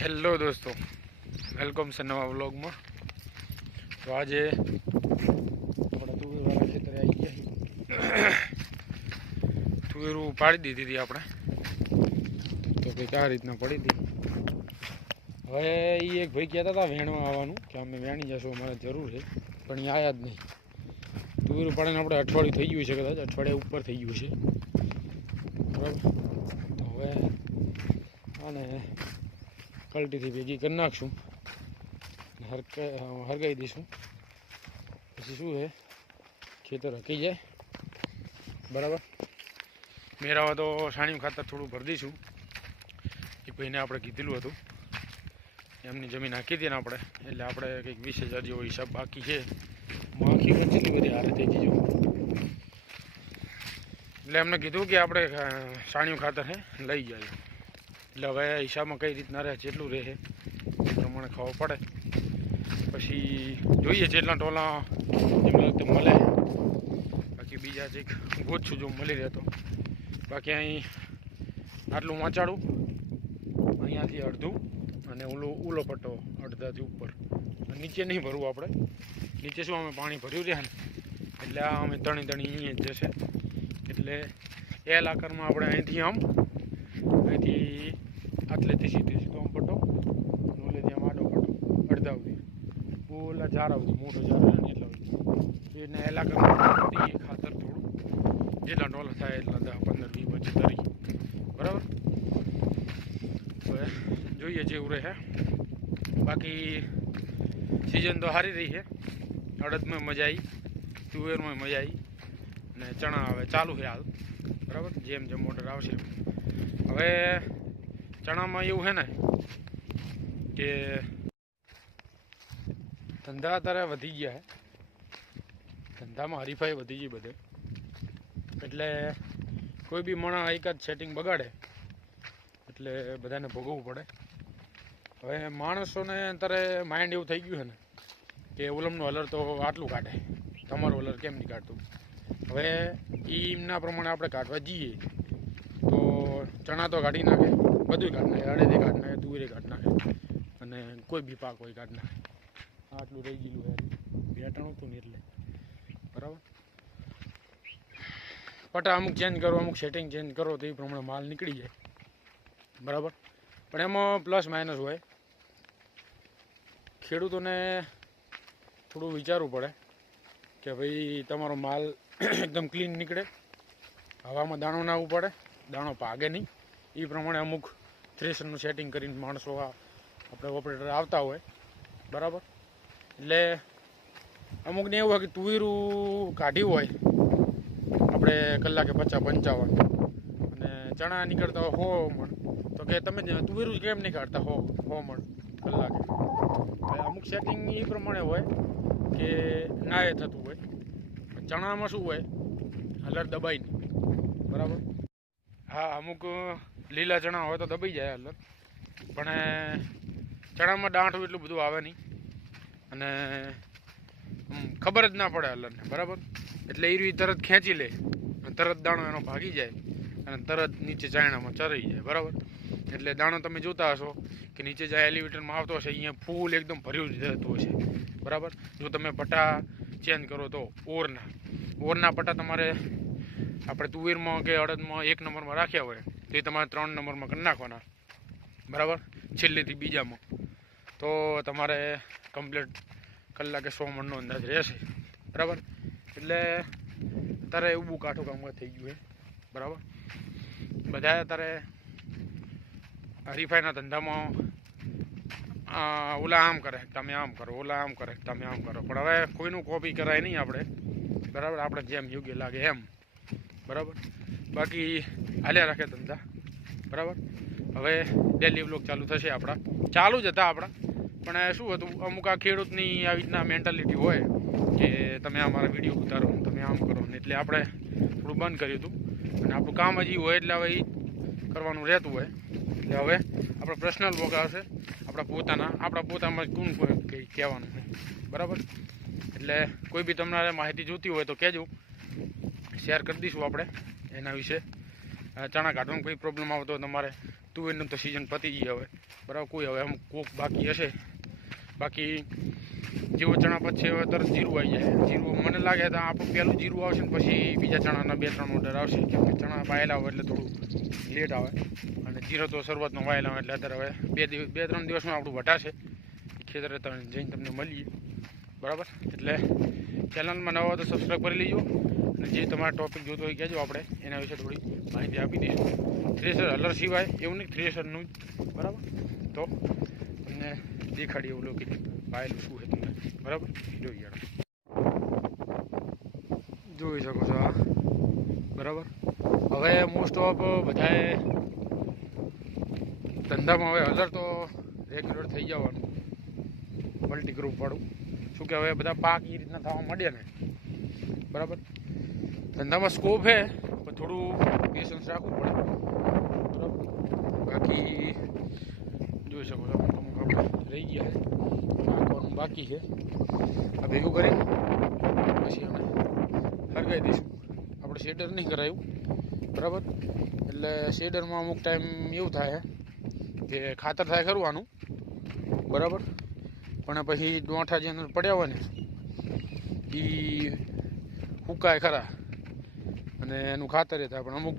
Hello દોસ્તો, welcome છે નવા વ્લોગમાં. તો આજે આપણા તુવેરવાળા આવી ગયા. તુવેરું પાડી દીધી હતી આપણે. તો કંઈક આ રીતના પડી હતી. હવે એ એક ભાઈ કહેતા હતા વેણવા આવવાનું, કે અમે વેણી જશું, અમારે જરૂર છે, પણ એ આવ્યા જ નહીં. તુવેરું પાડીને આપણે અઠવાડિયું થઈ ગયું છે કદાચ, અઠવાડિયા ઉપર થઈ ગયું છે. બરાબર? તો હવે આને કલટીથી ભેગી કરી નાખશું. હરક હરગાઈ દઈશું. પછી શું છે? ખેતર હકી જાય. બરાબર? મેરાવા તો સાણિયું ખાતર થોડું ભરી દઈશું. એ ભાઈને આપણે કીધેલું હતું. એમની જમીન આખી હતી ને આપણે. એટલે આપણે કંઈક વીસ હજાર જેવો હિસાબ બાકી છે. માખી કેટલી બધી હારે થઈ ગઈ એટલે એમને કીધું કે આપણે સાણિયું ખાતર હે, લઈ જાય. એટલે હવે હિસાબમાં કઈ રીતના રહે, જેટલું રહે, એ પ્રમાણે ખબર પડે. પછી જોઈએ જેટલા ટોલા એમને વખતે મળે. બાકી બીજા જે ગોતશું જો મળી રહેતો બાકી અહીં આટલું વાંચાડું. અહીંયાથી અડધું અને ઉલો પટ્ટો અડધાથી ઉપર. નીચે નહીં ભરવું આપણે. નીચે શું અમે પાણી ભર્યું રહ્યા ને? એટલે આ અમે તણી તણી અહીંયા જ જશે. એટલે એલ આકારમાં આપણે અહીંથી આમ, અહીંથી પટ્ટો અડધા સુધી. ઓલા ઝારા સુધી, મોટો ઝારો છે ને એટલા સુધી. એને એલ આકારમાં દઈએ ખાતર થોડું, જેટલા ડોલર થાય એટલા દસ પંદર વીસ પચીસ તરી. બરાબર? હવે જોઈએ જેવું રહે બાકી સિઝન તો સારી રહી છે. અડદમાં મજા આવી તુવેરમાં મજા આવી ને ચણા હવે ચાલુ છે હાલ. બરાબર? જેમ જેમ ઓર્ડર આવશે. હવે ચણામાં એવું છે ને કે ધંધા અત્યારે વધી ગયા છે. ધંધામાં હરીફાઈ વધી ગઈ બધે. એટલે કોઈ બી મણા એકાદ સેટિંગ બગાડે, એટલે બધાને ભોગવવું પડે. હવે માણસોને અત્યારે માઇન્ડ એવું થઈ ગયું છે ને કે ઓલમનું હલર તો આટલું કાઢે. તમારું હલર કેમ નહીં કાઢતું? હવે એમના પ્રમાણે આપણે કાઢવા જઈએ. તો ચણા તો કાઢી નાખે. બધું કાઢ નાખે અડેથી કાઢ નાખે, તુવેરી કાઢ નાખે. અને કોઈ બી પાક હોય કાઢ નાખે. આટલું રહી ગયેલું હોય બેટાણું હતું ને એટલે. બરાબર? પટા અમુક ચેન્જ કરો, અમુક સેટિંગ ચેન્જ કરો તો એ પ્રમાણે માલ નીકળી જાય. બરાબર? પણ એમાં પ્લસ માઇનસ હોય. ખેડૂતોને થોડું વિચારવું પડે કે ભાઈ તમારો માલ એકદમ ક્લીન નીકળે. હવામાં દાણો ના પડે દાણો પાગે નહીં. એ પ્રમાણે અમુક થ્રેશરનું સેટિંગ કરીને માણસો આ આપણે ઓપરેટર આવતા હોય. બરાબર? એટલે અમુકને એવું હોય કે તુવેરું કાઢ્યું હોય, આપણે કલાકે પચાસ પંચાવન. અને ચણા નીકળતા હોય હો મણ. તો કે તમે તુવેરું કેમ નહીં કાઢતા? હો હો મણ. કલાકે. અમુક સેટિંગ એ પ્રમાણે હોય કે ના એ થતું હોય. ચણામાં શું હોય? હલર દબાઈ બરાબર? હા, અમુક લીલા ચણા હોય તો દબાઈ જાય અલગ. પણ ચણામાં દાંઠું એટલું બધું આવે નહીં. અને ખબર જ ના પડે અલગને, બરાબર? એટલે એ તરત ખેંચી લે. અને તરત દાણો એનો ભાગી જાય અને તરત નીચે ચાયણામાં ચરાઈ જાય, બરાબર? એટલે દાણો તમે જોતા હશો કે નીચે જાય એલિવેટરમાં આવતો હશે, અહીંયા ફૂલ એકદમ ભર્યું જ રહેતું હશે, બરાબર? જો તમે પટ્ટા ચેન્જ કરો તો ઓરના. ઓરના પટ્ટા તમારે આપણે તુવેરમાં કે અડદમાં એક નંબરમાં રાખ્યા હોય તો તમારે ત્રણ નંબરમાં કરી નાખવાના. બરાબર? છેલ્લેથી બીજામાં. તો તમારે કમ્પ્લીટ કલાકે સો મણનો અંદાજ રહેશે. બરાબર? એટલે અત્યારે એવું બહુ કાઠું કામ થઈ ગયું છે. બરાબર? બધા અત્યારે હરીફાઈના ધંધામાં ઓલા આમ કરે, તમે આમ કરો, ઓલા આમ કરે, તમે આમ કરો. પણ હવે કોઈનું કોપી કરાય નહીં આપણે. બરાબર? આપણે જેમ યોગ્ય લાગે એમ. બરાબર? બાકી હાલ્યા રાખે ધંધા. બરાબર? હવે ડેલી બ્લોક ચાલુ થશે આપણા. ચાલુ જ હતા આપણા. પણ શું હતું? અમુક આ ખેડૂતની આવી રીતના મેન્ટાલિટી હોય કે તમે આ મારા વીડિયો ઉતારો તમે આમ કરો ને એટલે આપણે થોડું બંધ કર્યું હતું. અને આપણું કામ હજી હોય એટલે હવે એ કરવાનું રહેતું હોય. એટલે હવે આપણે પર્સનલ બ્લોગ આવશે. આપણા પોતાના, આપણા પોતામાં ગુણ કંઈ કહેવાનું છે બરાબર? એટલે કોઈ બી તમારે માહિતી જોતી હોય તો કહેજો. શેર કરી દઈશું આપણે એના વિશે. ચણા કાઢવામાં કોઈ પ્રોબ્લેમ આવતો તમારે તુવેરનું તો સિઝન પતી ગઈ હવે. બરાબર, કોઈ હવે અમુક કોક બાકી હશે. બાકી જેવો ચણા પછી હવે તરત જીરું આવી જાય. જીરું મને લાગે તો આપણું પહેલું જીરું આવશે ને પછી બીજા ચણાના બે, ત્રણ ઓર્ડર આવશે. કેમ ચણા વાયેલા હોય એટલે થોડું લેટ આવે. અને જીરો તો શરૂઆતમાં વાયેલા હોય એટલે અત્યારે હવે બે દિવસ બે, ત્રણ દિવસમાં આપણું વટાશે. ખેતરે તમે જઈને તમને મળીએ. બરાબર? એટલે ચેનલમાં નવા તો સબસ્ક્રાઈબ કરી લેજો. જે તમારા ટોપિક જોતો હોય કહેજો આપણે. એના વિશે થોડી માહિતી આપી દઈશું. થ્રેસર હલર સિવાય, એવું નહીં થ્રેસરનું જ. બરાબર? તો તમને દેખાડીએ એવું લોકો પાયેલું શું છે તમને. બરાબર? જોઈ યાર જોઈ શકો છો આ. બરાબર? હવે મોસ્ટ ઓફ બધાએ ધંધામાં હવે હલર તો રેગ્યુલર થઈ જવાનું. મલ્ટી ગ્રુપવાળું શું કે હવે બધા પાક એ રીતના થવા માંડ્યા ને. ધંધામાં સ્કોપ છે, પણ થોડું પેશન્સ રાખવું પડે. બરાબર બાકી જોઈ શકો છો, અમુક આપણે રહી ગયા છે નાખવાનું બાકી છે. આ ભેગું કરી પછી અમે હરગાઈ દઈશું. આપણે શેડર નહીં કરાયું, બરાબર? એટલે શેડરમાં અમુક ટાઈમ એવું થાય કે ખાતર થાય કરવાનું બરાબર? પણ પછી ડોંઠા જે અંદર પડ્યા હોય ને એ હુકાય ખરા. અને એનું ખાતર એ થાય, પણ અમુક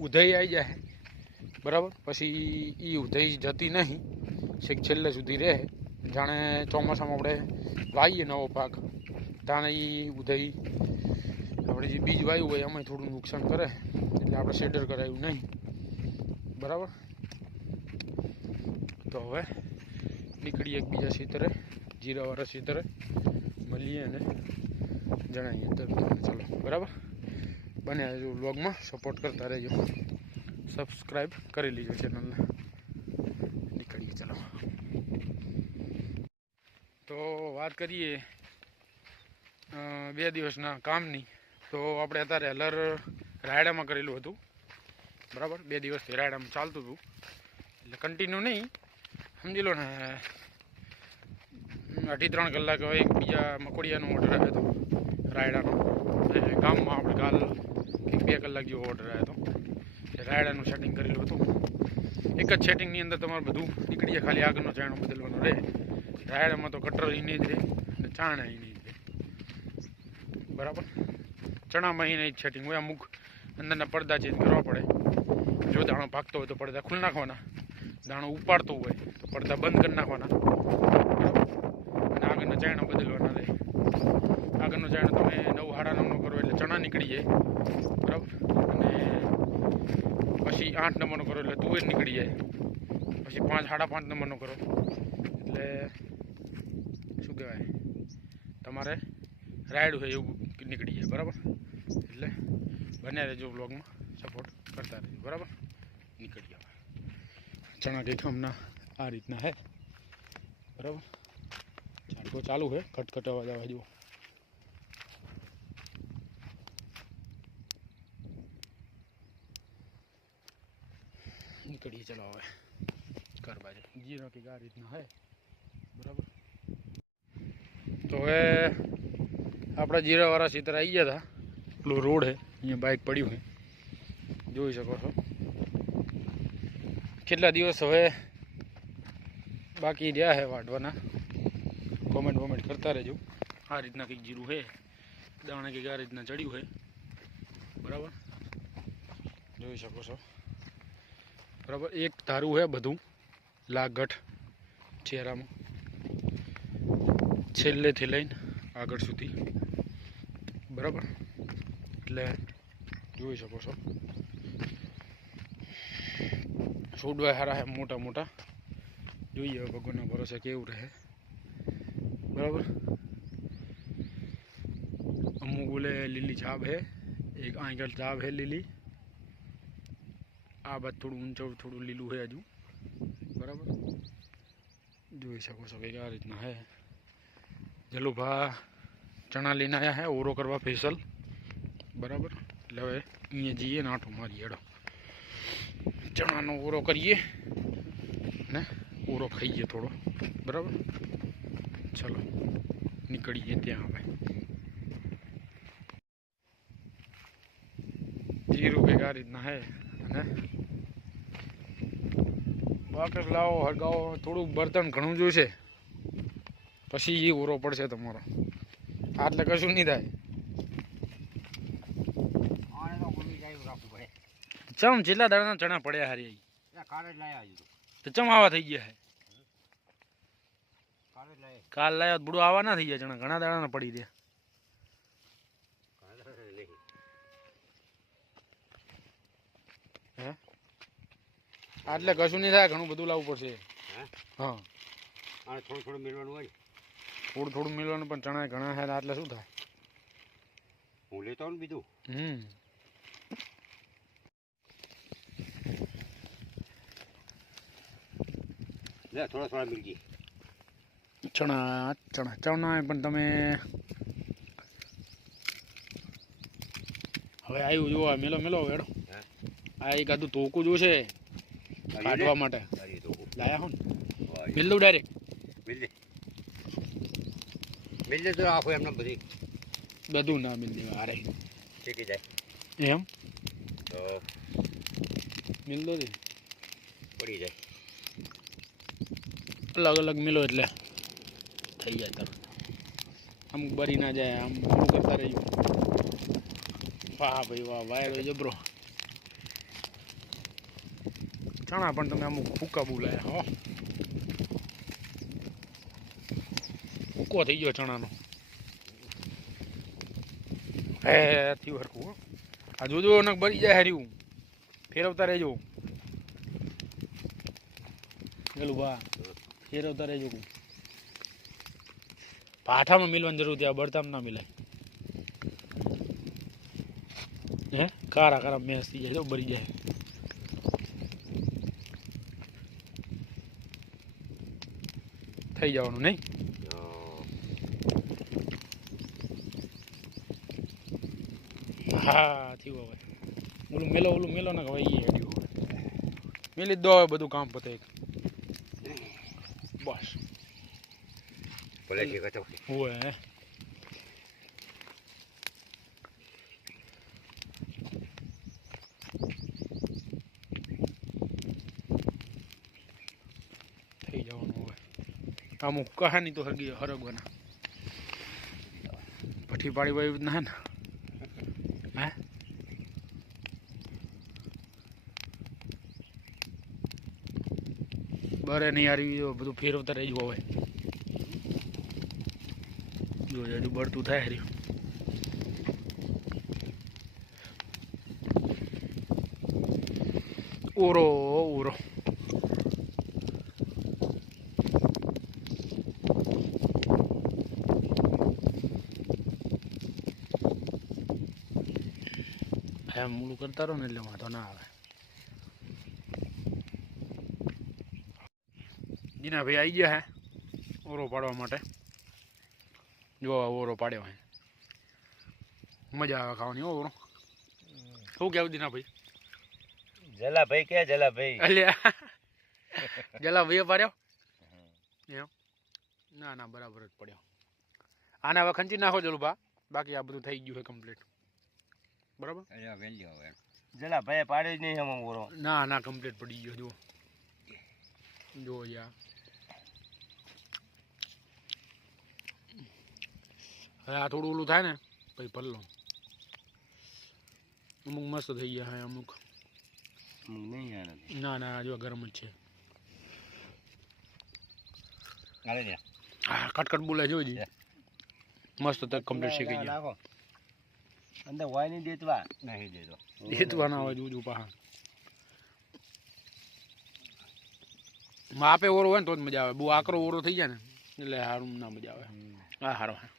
ઉધઈ આવી જાય. બરાબર? પછી એ ઉધઈ જતી નહીં. છેક છેલ્લે સુધી રહે. જાણે ચોમાસામાં આપણે વાવીએ નવો પાક. તાણે એ ઉધઈ. આપણે જે બીજ વાવ્યું હોય એમાં થોડું નુકસાન કરે. એટલે આપણે શેડર કરાયું નહીં. બરાબર? તો હવે નીકળીએ એકબીજા ક્ષેત્રે. જીરાવાળા ક્ષેત્રે. મળીએ અને જણાવીએ તો ચાલો. બરાબર? બને હજુ વ્લોગમાં સપોર્ટ કરતા રહેજો. સબસ્ક્રાઈબ કરી લેજો ચેનલને નીકળીએ ચાલો. તો વાત કરીએ બે દિવસના કામની. તો આપણે અત્યારે હલર રાયડામાં કરેલું હતું. બરાબર? બે દિવસથી રાયડામાં ચાલતું હતું. એટલે કન્ટિન્યુ નહીં. સમજી લો ને, અઢી ત્રણ કલાક એક બીજા મકોડિયાનો ઓર્ડર આવ્યો હતો રાયડાનો. ગામમાં આપણે કાલ બે કલાક જેવો ઓર્ડર આવ્યો હતો. રાયડાનું સેટિંગ કરેલું હતું. એક જ સેટિંગની અંદર તમારે બધું નીકળી જાય ખાલી આગળનો ચાયણો બદલવાનો રહે. રાયડામાં તો કટર એની જ રહે, અને ચાણા એની જ રહે. બરાબર? ચણામાં એને જ સેટિંગ હોય અમુક અંદરના પડદા ચેન્જ કરવા પડે. જો દાણો પાકતો હોય તો પડદા ખુલ્લી નાખવાના. દાણો ઉપાડતો હોય તો પડદા બંધ કરી નાખવાના. અને આગળના ચાયણો બદલવાના રહે. આગળનો ચાયણો તમે નવ હાડા નવનો કરો એટલે ચણા નીકળી જાય. બરાબર? અને પછી આઠ નંબરનો કરો એટલે તુવેર નીકળી જાય. પછી પાંચ સાડા પાંચ નંબરનો કરો. એટલે શું કહેવાય? તમારે રાયડું હોય એવું નીકળી જાય, બરાબર? એટલે બન્યા રહેજો બ્લોગમાં સપોર્ટ કરતા રહેજો, બરાબર? નીકળી જાય ચણા દેખો હમણાં આ રીતના હે બરાબર? છાંટકો ચાલુ છે. ખટખટ અવાજ આવે જુઓ નીકળીએ ચલો હવે ઘર બાજુ. જીરો કંઈક આ રીતના હે બરાબર? તો હવે આપણા જીરાવાળા સીતર આવી ગયા હતા પેલો રોડ હે અહીંયા બાઇક પડ્યું હે જોઈ શકો છો. કેટલા દિવસ હવે બાકી રહ્યા છે વાઢવાના? કોમેન્ટ વોમેન્ટ કરતા રહેજો. આ રીતના કંઈક જીરું છે. દાણા કંઈક આ રીતના ચડ્યું હે બરાબર? જોઈ શકો છો. બરાબર? એક ધારું છે બધું. લાગઠ ચહેરામાં. છેલ્લેથી લઈને આગળ સુધી. બરાબર? એટલે જોઈ શકો છો. છોડવા સારા છે મોટા મોટા. જોઈએ હવે ભગવાનના ભરોસે કેવું રહે. બરાબર? અમુક ઓલે લીલી છાપ હે, એક આગળ છાપ હે લીલી. આ બાદ થોડું ઊંચું, થોડું લીલું છે હજુ. બરાબર? જોઈ શકો છો કંઈક આ રીતના હે. જલુભા ચણા લઈને આવ્યા હે, ઓરો કરવા ફેસલ બરાબર? એટલે હવે અહીંયા જઈએ ને આંટો મારીએ, હેડો. ચણાનો ઓરો કરીએ. ને ઓરો ખાઈએ થોડો. બરાબર? ચલો, નીકળીએ ત્યાં હવે. જીરું કંઈક રીતના હે. બાકસ લાવો હળગાવો. થોડુંક બર્તન ઘણું જોઈશે. પછી એ ઓરો પડશે તમારો. આટલે કશું નહીં થાય. ચમ જેટલા દાડાના ચણા પડ્યા હારી હજુ. તો ચમ આવા થઈ ગયા હે? કાલે તો બુડો આવા ના થઈ ગયા ચણા. ઘણા દાડાના પડી રહ્યા કાલે જ નહીં આટલે કશું નહીં થાય ઘણું બધું લાવવું પડશે. હા? થોડું થોડું મેળવાનું હોય. થોડું થોડું મેળવાનું પણ ચણા ઘણા થાય એટલે શું થાય? હું લેતો ને બીજું? હમ. લે થોડા થોડા મિલજી ચણા ચણા ચણા પણ તમે હવે આવ્યું જો આ મેલો મેલો વેડો. આ એક આદું તોકું જોશે. કાઢવા માટે. લાયા હો ને બિલ્લું ડાયરેક્ટ બિલ્લી બિલ્લી તો આખું એમને બધી. બધું ના બિલ્લી અરે શીખી જાય. એમ? તો મિલ્લો દો. પડી જાય. અલગ અલગ મિલો એટલે થઈ જાય તરત અમુક બરી ના જાય આમ આમ કરતા રહ્યું વાહ ભાઈ વાહ વાયરો જબરો. ચણા પણ તમે અમુક ફૂકા બોલાયા હો. ફૂકો થઈ ગયો ચણાનો. હે, થયું હરખું, હો. આ જોજો, નક બળી જાય હર્યું. ફેરવતા રહેજો. પેલું બા. ફેરવતા રહેજો. પાઠામાં મિલવાની જરૂર થયા બળતામ ના મિલાય. હે? કારા કારા મેસ થઈ જાય બરી જાય. થઈ જવાનું નહીં હા થયું હવે ઓલું મેલો ઓલું મેલો ને હવે એ હેડ્યું હવે મેલી દો હવે બધું કામ પતે બસ ભલે હોય હે થઈ જવાનું હવે અમુક કહાની તો હરગી હરગવાના પઠી પાડી વાળી ના ને. હે? બરે નહીં હારી બધું ફેરવતા રહેજો હવે. જો હજુ બળતું થાય ઓરો ઓરો. એમ મૂળું કરતા રહો ને એટલે વાંધો ના આવે જીનાભાઈ આવી ગયા હે ઓરો પાડવા માટે જો ઓરો પાડ્યો હે મજા આવે ખાવાની હો ઓરો શું કેવું દીના ભાઈ જલાભાઈ કે જલાભાઈ અલ્યા જલા ભાઈએ પાડ્યો એમ ના ના બરાબર જ પડ્યો આને હવે ખંચી નાખો જલું બા બાકી આ બધું થઈ ગયું છે કમ્પ્લીટ બરાબર? અહીંયા વેલ્યુ હવે. જલાભાઈ પાડે જ નહીં આમાં ઓરો ના ના કમ્પ્લીટ પડી ગયો જો જો યાર. હવે આ થોડું ઓલું થાય ને પછી પલ્લો. અમુક મસ્ત થઈ ગયા હા અમુક. નહીં ના ના જો ગરમ જ છે. હા કટકટ બોલે જોજી મસ્ત તક કમ્પ્લીટ શીખી ગયા. અંદર હોય નહીં દેતવા. નહીં દેતો. દેતવાના હોય જોજો પાહા માપે ઓરો હોય ને તો જ મજા આવે. બહુ આકરો ઓરો થઈ જાય ને એટલે હારું ના મજા આવે. હા હારો હા.